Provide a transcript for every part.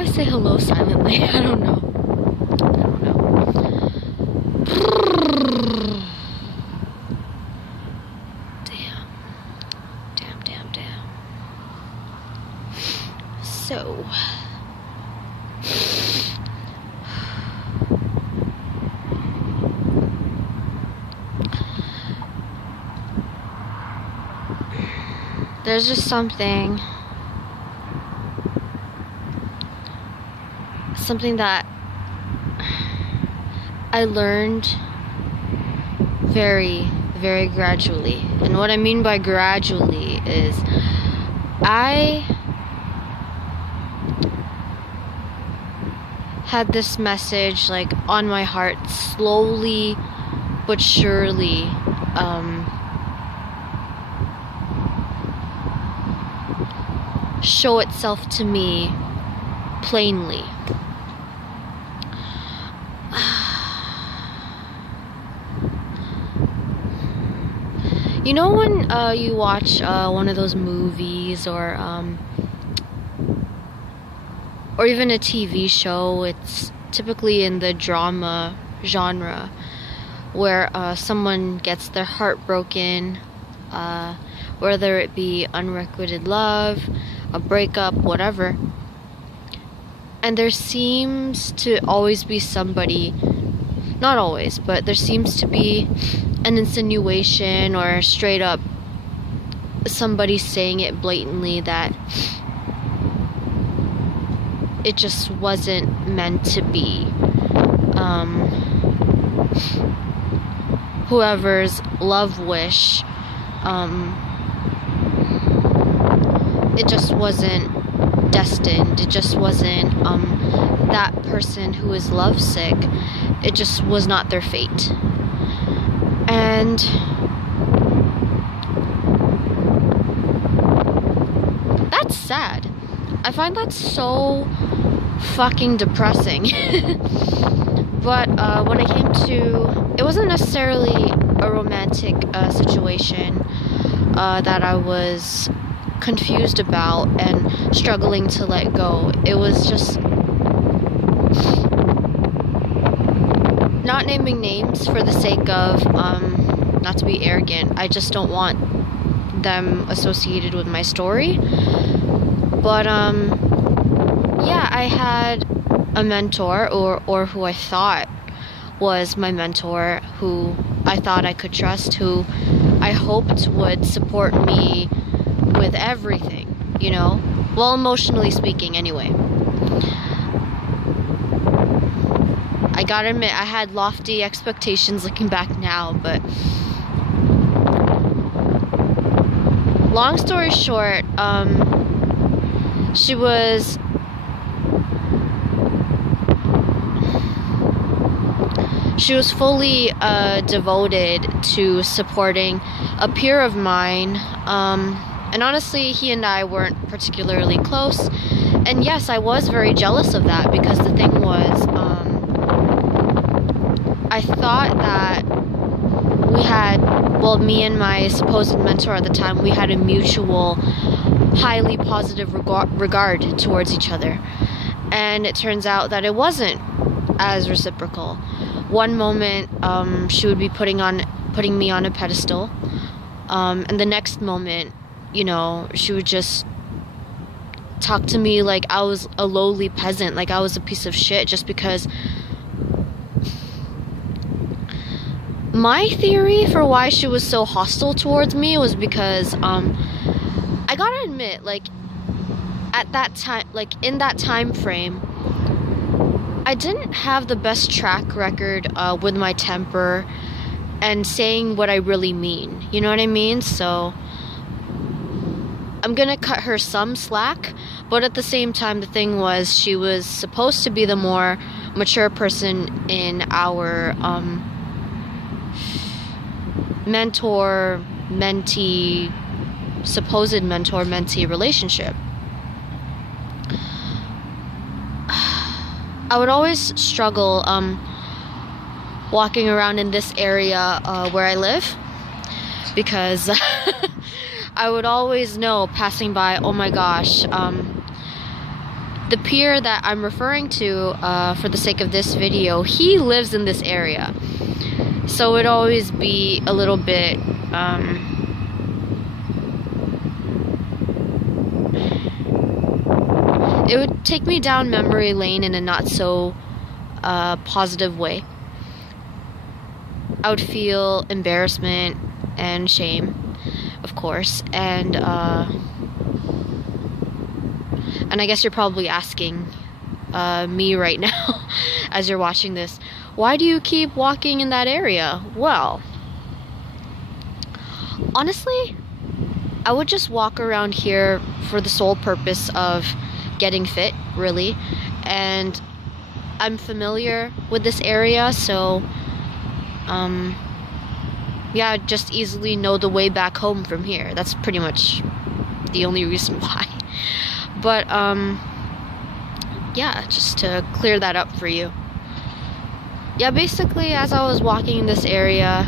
I say hello silently? I don't know. Damn. So, there's just something that I learned very, very gradually. And what I mean by gradually is I had this message like on my heart slowly but surely show itself to me plainly. You know when you watch one of those movies or even a TV show, it's typically in the drama genre, where someone gets their heart broken, whether it be unrequited love, a breakup, whatever. And there seems to always be somebody, not always, but there seems to be an insinuation or straight up somebody saying it blatantly that it just wasn't meant to be. Whoever's love wish, it just wasn't destined. It just wasn't that person who is lovesick. It just was not their fate. And that's sad. I find that so fucking depressing. But when I came to, it wasn't necessarily a romantic situation that I was confused about and struggling to let go. It was just, not naming names for the sake of not to be arrogant, I just don't want them associated with my story. But yeah, I had a mentor, or who I thought was my mentor, who I thought I could trust, who I hoped would support me with everything, you know, well, emotionally speaking anyway. I gotta admit, I had lofty expectations looking back now, but long story short, she was fully devoted to supporting a peer of mine, and honestly, he and I weren't particularly close, and yes, I was very jealous of that, because the thing was, I thought that we had, well, me and my supposed mentor at the time, we had a mutual, highly positive regard towards each other. And it turns out that it wasn't as reciprocal. One moment, she would be putting me on a pedestal, and the next moment, you know, she would just talk to me like I was a lowly peasant, like I was a piece of shit, just because. My theory for why she was so hostile towards me was because, I gotta admit, like, at that time, like, in that time frame, I didn't have the best track record, with my temper and saying what I really mean, you know what I mean? So, I'm gonna cut her some slack, but at the same time, the thing was, she was supposed to be the more mature person in our, mentor-mentee, supposed mentor-mentee relationship. I would always struggle walking around in this area where I live, because I would always know, passing by, oh my gosh, the peer that I'm referring to for the sake of this video, he lives in this area. So it'd always be a little bit it would take me down memory lane in a not so positive way. I would feel embarrassment and shame, of course, and I guess you're probably asking me right now as you're watching this, why do you keep walking in that area? Well, honestly, I would just walk around here for the sole purpose of getting fit, really, and I'm familiar with this area, so yeah, I just easily know the way back home from here. That's pretty much the only reason why. But yeah, just to clear that up for you. Yeah, basically, as I was walking in this area,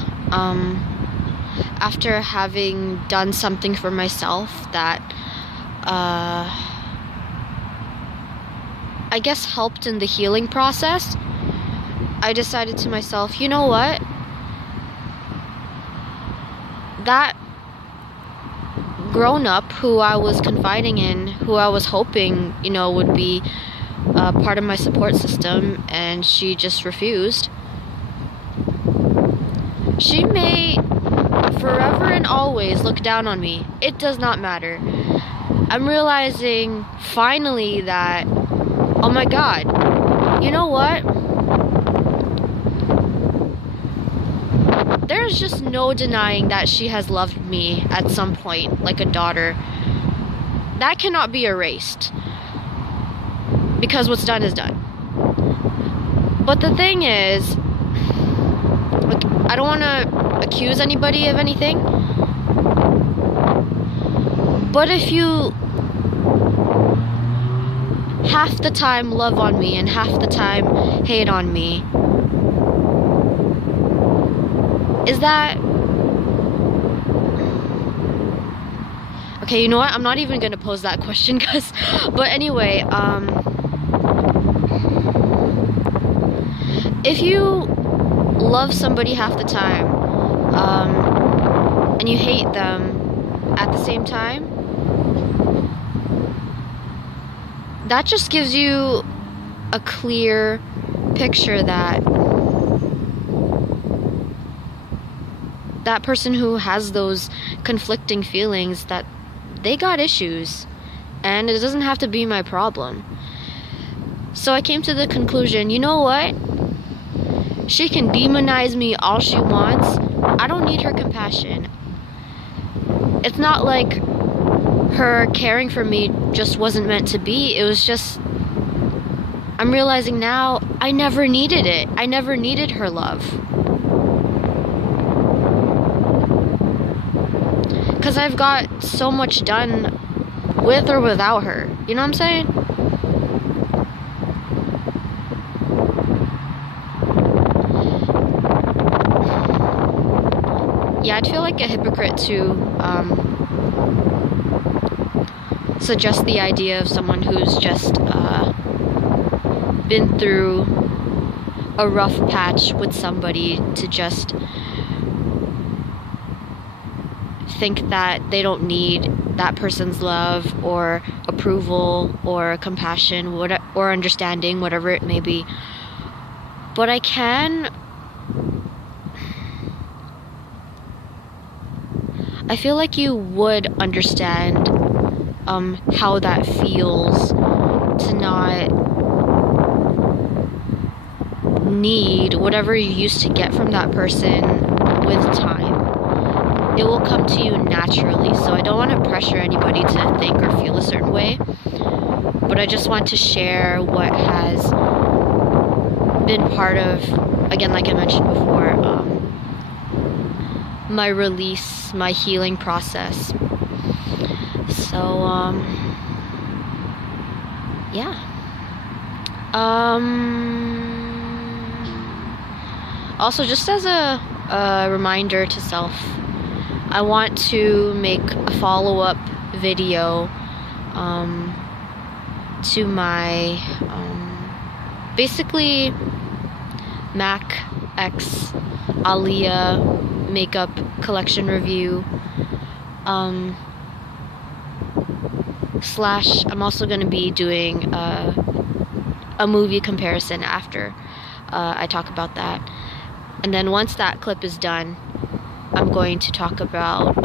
after having done something for myself that I guess helped in the healing process, I decided to myself, you know what? That grown-up who I was confiding in, who I was hoping, you know, would be part of my support system, and she just refused. She may forever and always look down on me. It does not matter. I'm realizing finally that, oh my God, you know what? There's just no denying that she has loved me at some point, like a daughter. That cannot be erased, because what's done is done. But the thing is, like, I don't want to accuse anybody of anything, but if you half the time love on me and half the time hate on me, is that... Okay, you know what? I'm not even gonna pose that question, cause... But anyway, if you love somebody half the time, and you hate them at the same time, that just gives you a clear picture that that person who has those conflicting feelings, that they got issues, and it doesn't have to be my problem. So I came to the conclusion, you know what? She can demonize me all she wants. I don't need her compassion. It's not like her caring for me just wasn't meant to be. It was just, I'm realizing now, I never needed it. I never needed her love. Because I've got so much done with or without her. You know what I'm saying? Yeah, I'd feel like a hypocrite to suggest the idea of someone who's just been through a rough patch with somebody to just think that they don't need that person's love or approval or compassion or understanding, whatever it may be. But I feel like you would understand how that feels to not need whatever you used to get from that person with time. It will come to you naturally, so I don't want to pressure anybody to think or feel a certain way, but I just want to share what has been part of, again, like I mentioned before, my release, my healing process. So, yeah. Also, just as a reminder to self, I want to make a follow-up video to my basically Mac X Aaliyah makeup collection review. Slash, I'm also going to be doing a movie comparison after I talk about that. And then once that clip is done, I'm going to talk about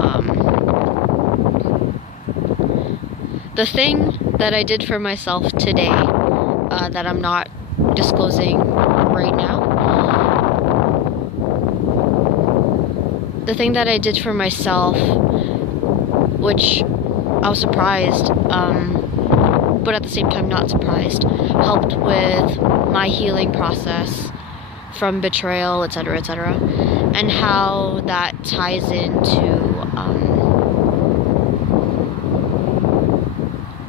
the thing that I did for myself today that I'm not disclosing right now. The thing that I did for myself, which I was surprised, but at the same time not surprised, helped with my healing process from betrayal, etc., etc., and how that ties into,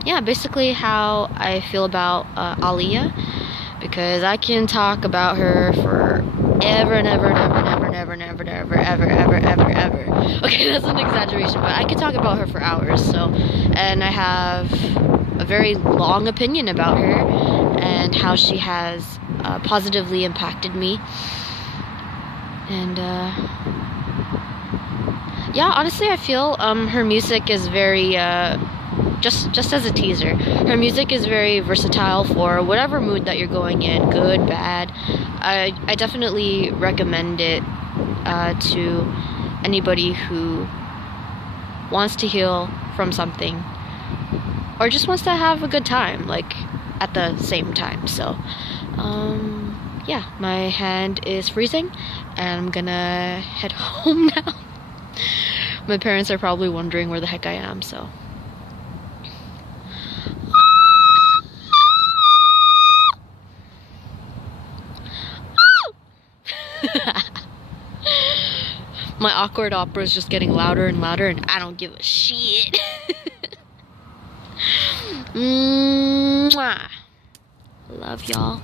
yeah, basically how I feel about Aaliyah, because I can talk about her for ever and ever and ever and ever and ever and ever and ever ever ever ever ever. Okay, that's an exaggeration, but I could talk about her for hours. So, and I have a very long opinion about her and how she has positively impacted me. And yeah, honestly, I feel her music is very just as a teaser, her music is very versatile for whatever mood that you're going in, good, bad. I definitely recommend it to anybody who wants to heal from something or just wants to have a good time, like at the same time. So yeah, my hand is freezing and I'm gonna head home now. My parents are probably wondering where the heck I am, so my awkward opera is just getting louder and louder, and I don't give a shit. Mwah. Love y'all.